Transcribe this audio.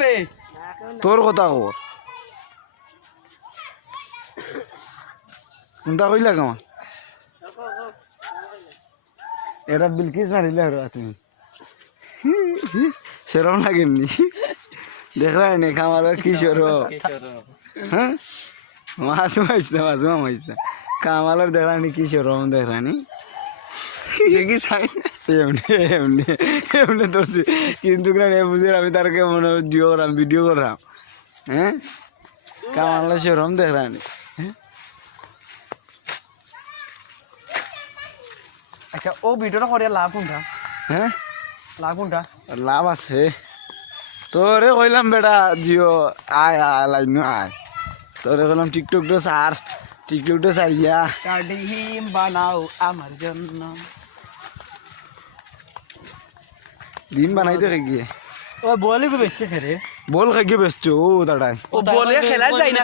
বে তোর কথা কর কোনটা কইলা কেমন এটা বিলকিস মারিলে আর তুমি সেরম লাগেননি দেখলা নে খামার কি সরম হ্যাঁ মাছ মাইছ না কামালের দেখলানি কি সরম দেখলানি দেখি চাই এমনি এমনি এমনি ধরছি কিন্তু বুঝে আমি তার কেমন ভিডিও করাম হ্যাঁ কামালের সরম দেখলানি আচ্ছা ও ভিডিওটা করে লাভ কোনটা হ্যাঁ লাভ কোনটা লাভ আছে তোরে কইলাম বেটা জিও আয় আয় লাইন আয় তোরে কইলাম টিকটকটা সার টিকটকটা সারিয়া কার্ডিম বানাও আমার জন্য ডিম বানাইতে গিয়ে ও বলে গো বেচছে রে বল খাইয়ে বেসছো ও দাঁড়ায় ও বলে খেলা যায় না